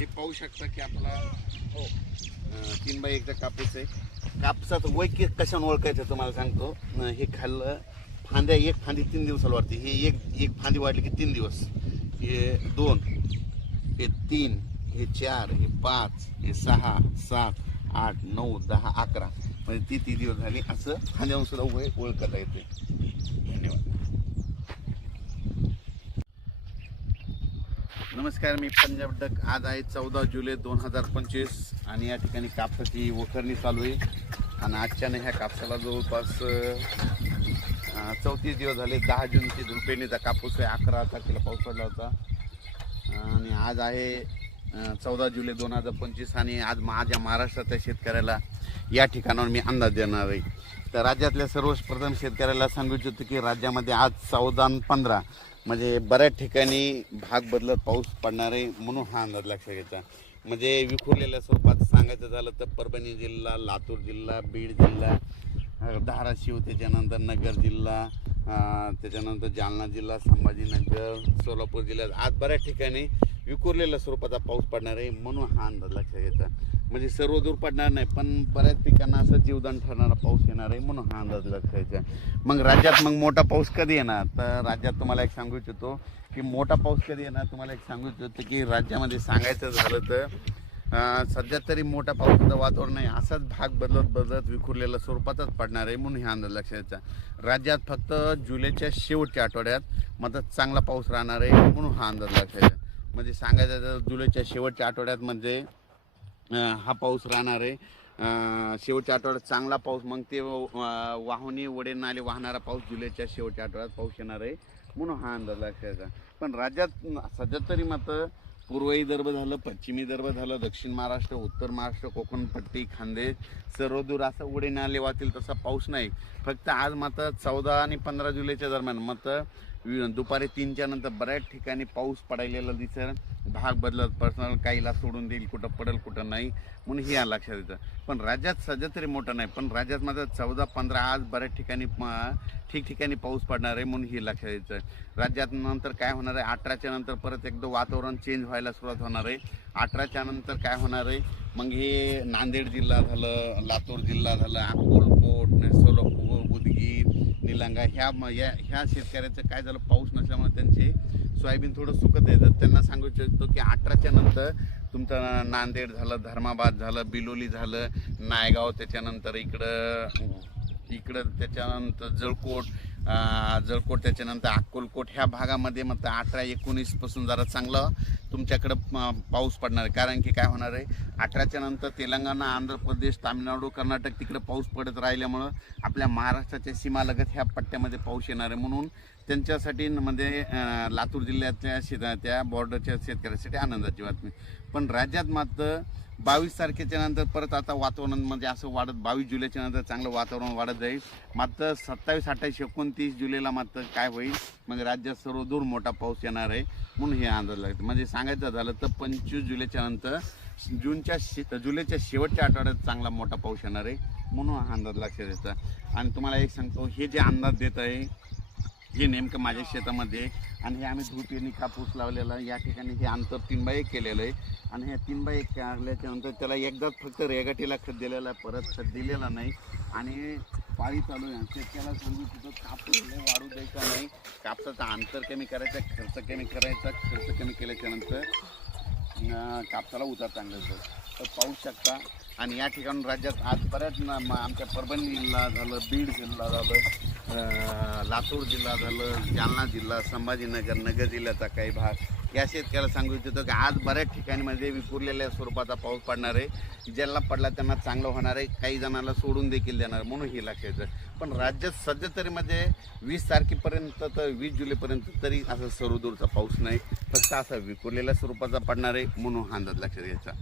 हे पाहू शकता की आपला 3x1 कापूस आहे. कापसाचं वय कशाने ओळखायचं तुम्हाला सांगतो. हे खाल्लं फांद्या, एक फांदी 3 दिवसाला वाढते. हे एक फांदी वाढली की 3 दिवस, हे 2, हे 3, हे 4, हे 5, हे 6, 7, 8, 9, 10, 11 म्हणजे ती दिवस झाली. असं फांद्यावर सुद्धा वय ओळखता येते. धन्यवाद. नमस्कार, मी पंजाब डक. आज आहे 14 जुलै 2025 आणि या ठिकाणी कापसाची वखरणी चालू आहे. आणि आजच्याने ह्या कापसाला जवळपास 34 दिवस झाले. 10 जूनची धुळपेरणीचा कापूस आहे. 11 तारखेला पाऊस पडला होता आणि आज आहे 14 जुलै 2025 आणि आज माझ्या महाराष्ट्रातल्या शेतकऱ्याला या ठिकाणावर मी अंदाज देणार आहे. तर राज्यातल्या सर्वप्रथम शेतकऱ्याला सांगू इच्छितो की राज्यामध्ये आज 14 आणि 15 म्हणजे बऱ्याच ठिकाणी भाग बदलत पाऊस पडणार आहे, म्हणून हा अंदाज लक्षात घ्यायचा. म्हणजे विखुरलेल्या स्वरूपात सांगायचं झालं तर परभणी जिल्हा, लातूर जिल्हा, बीड जिल्हा, धाराशिव, त्याच्यानंतर नगर जिल्हा, त्याच्यानंतर जालना जिल्हा, संभाजीनगर, सोलापूर जिल्ह्यात आज बऱ्याच ठिकाणी विखुरलेल्या स्वरूपाचा पाऊस पडणार आहे, म्हणून हा अंदाज लक्षात घ्यायचा. म्हणजे सर्व दूर पडणार नाही, पण बऱ्याच पिकांना असं जीवदान ठरणारा पाऊस येणार आहे, म्हणून हा अंदाज लक्षात घ्यायचा. मग राज्यात मोठा पाऊस कधी येणार, तर राज्यात तुम्हाला एक सांगू इच्छितो की मोठा पाऊस कधी येणार. तुम्हाला एक सांगू इच्छितो की राज्यामध्ये सांगायचं झालं तर सध्या तरी मोठा पावसाचं वातावरण नाही, असाच भाग बदलत विखुरलेल्या स्वरूपातच पडणार आहे, म्हणून हे अंदाज लक्षात घ्यायचा. राज्यात फक्त जुलैच्या शेवटच्या आठवड्यात मात्र चांगला पाऊस राहणार आहे, म्हणून हा अंदाज लक्षात घ्यायचा. म्हणजे सांगायचं तर जुलैच्या शेवटच्या आठवड्यात म्हणजे हा पाऊस राहणार आहे. शेवटच्या आठवड्यात चांगला पाऊस, मग ते वाहुनी वडे नाले वाहणारा पाऊस जुलैच्या शेवटच्या आठवड्यात पाऊस येणार आहे, म्हणून हा अंदाज लक्षात घ्यायचा. पण राज्यात सध्या तरी मात्र पूर्व विदर्भ झालं, पश्चिमी विदर्भ झालं, दक्षिण महाराष्ट्र, उत्तर महाराष्ट्र, कोकणपट्टी, खानदेश सर्व दूर असं वडे नाले वाहतील तसा पाऊस नाही. फक्त आज मात्र 14 आणि 15 जुलैच्या दरम्यान मात्र दुपारी 3च्या नंतर बऱ्याच ठिकाणी पाऊस पडायलेला दिसेल. भाग बदलत पर्सनल काहीला सोडून देईल, कुठं पडेल कुठं नाही, म्हणून हे लक्षात येतं. पण राज्यात सध्या तरी मोठं नाही, पण राज्यात मात्र 14-15 आज बऱ्याच ठिकाणी ठिकठिकाणी पाऊस पडणार आहे, म्हणून हे लक्षात यायचं. राज्यात नंतर काय होणार आहे, 18च्या नंतर परत एकदा वातावरण चेंज व्हायला सुरुवात होणार आहे. 18च्या नंतर काय होणार आहे, मग हे नांदेड जिल्हा झालं, लातूर जिल्हा झालं, अक्कलकोट, सोलापूर, उदगीर, निलंगा ह्या शेतकऱ्याचं काय झालं, पाऊस नसल्यामुळे त्यांचे सोयाबीन थोडं सुकत येतं. त्यांना सांगू इच्छितो की 18च्या नंतर तुमचं नांदेड झालं, धर्माबाद झालं, बिलोली झालं, नायगाव, त्याच्यानंतर इकडं त्याच्यानंतर जळकोट, त्याच्यानंतर अक्कलकोट ह्या भागामध्ये मग 18-19 पासून जरा चांगलं तुमच्याकडं पाऊस पडणार आहे. कारण की काय होणार आहे, 18च्या नंतर तेलंगणा, आंध्र प्रदेश, तामिळनाडू, कर्नाटक तिकडे पाऊस पडत राहिल्यामुळं आपल्या महाराष्ट्राच्या सीमालगत ह्या पट्ट्यामध्ये पाऊस येणार आहे, म्हणून त्यांच्यासाठी म्हणजे लातूर जिल्ह्यातल्या त्या बॉर्डरच्या शेतकऱ्यांसाठी आनंदाची बातमी. पण राज्यात मात्र 22 तारखेच्या नंतर परत आता वातावरण म्हणजे असं वाढत 22 जुलैच्या नंतर चांगलं वातावरण वाढत जाईल. मात्र 27, 28, 29 जुलैला मात्र काय होईल, म्हणजे राज्यात सर्वदूर मोठा पाऊस येणार आहे, म्हणून हे अंदाज लागतं. म्हणजे सांगायचं झालं तर 25 जुलैच्या नंतर जुलैच्या शेवटच्या आठवड्यात चांगला मोठा पाऊस येणार आहे, म्हणून हा अंदाज लक्षात येतं. आणि तुम्हाला एक सांगतो, हे जे अंदाज देत आहे हे नेमकं माझ्या शेतामध्ये, आणि हे आम्ही धुळपेरणी कापूस लावलेला आहे. या ठिकाणी हे अंतर 3x1 केलेलं आहे, आणि हे 3x1 काढल्याच्या नंतर त्याला एकदाच फक्त रेगाटीला खत दिलेलं आहे, परत खत दिलेलं नाही. आणि पाळी चालू आहे. शेतकऱ्याला सांगू तिथं कापूस वाढू द्यायचा नाही, कापसाचं अंतर कमी करायचं, खर्च कमी करायचा. खर्च कमी केल्याच्या नंतर कापसाला उतार चांगला येतो. तर पाहू शकता. आणि या ठिकाणी राज्यात आज बऱ्याच आमच्या परभणी जिल्हा झालं, बीड जिल्हा झालं, लातूर जिल्हा झालं, जालना जिल्हा, संभाजीनगर, नगर जिल्ह्याचा काही भाग या शेतकऱ्याला सांगू इच्छितो की आज बऱ्याच ठिकाणीमध्ये विखुरलेल्या स्वरूपाचा पाऊस पडणार आहे. ज्याला पडला त्यांना चांगलं होणार आहे, काही जणांना सोडून देखील देणार, म्हणून हे लक्षात. पण राज्यात सध्या तरी म्हणजे 20 तारखेपर्यंत तर 20 जुलैपर्यंत तरी असं सर्वदूरचा पाऊस नाही, फक्त असा विखुरलेल्या स्वरूपाचा पडणार आहे, म्हणून हा अंदाज लक्षात घ्यायचा.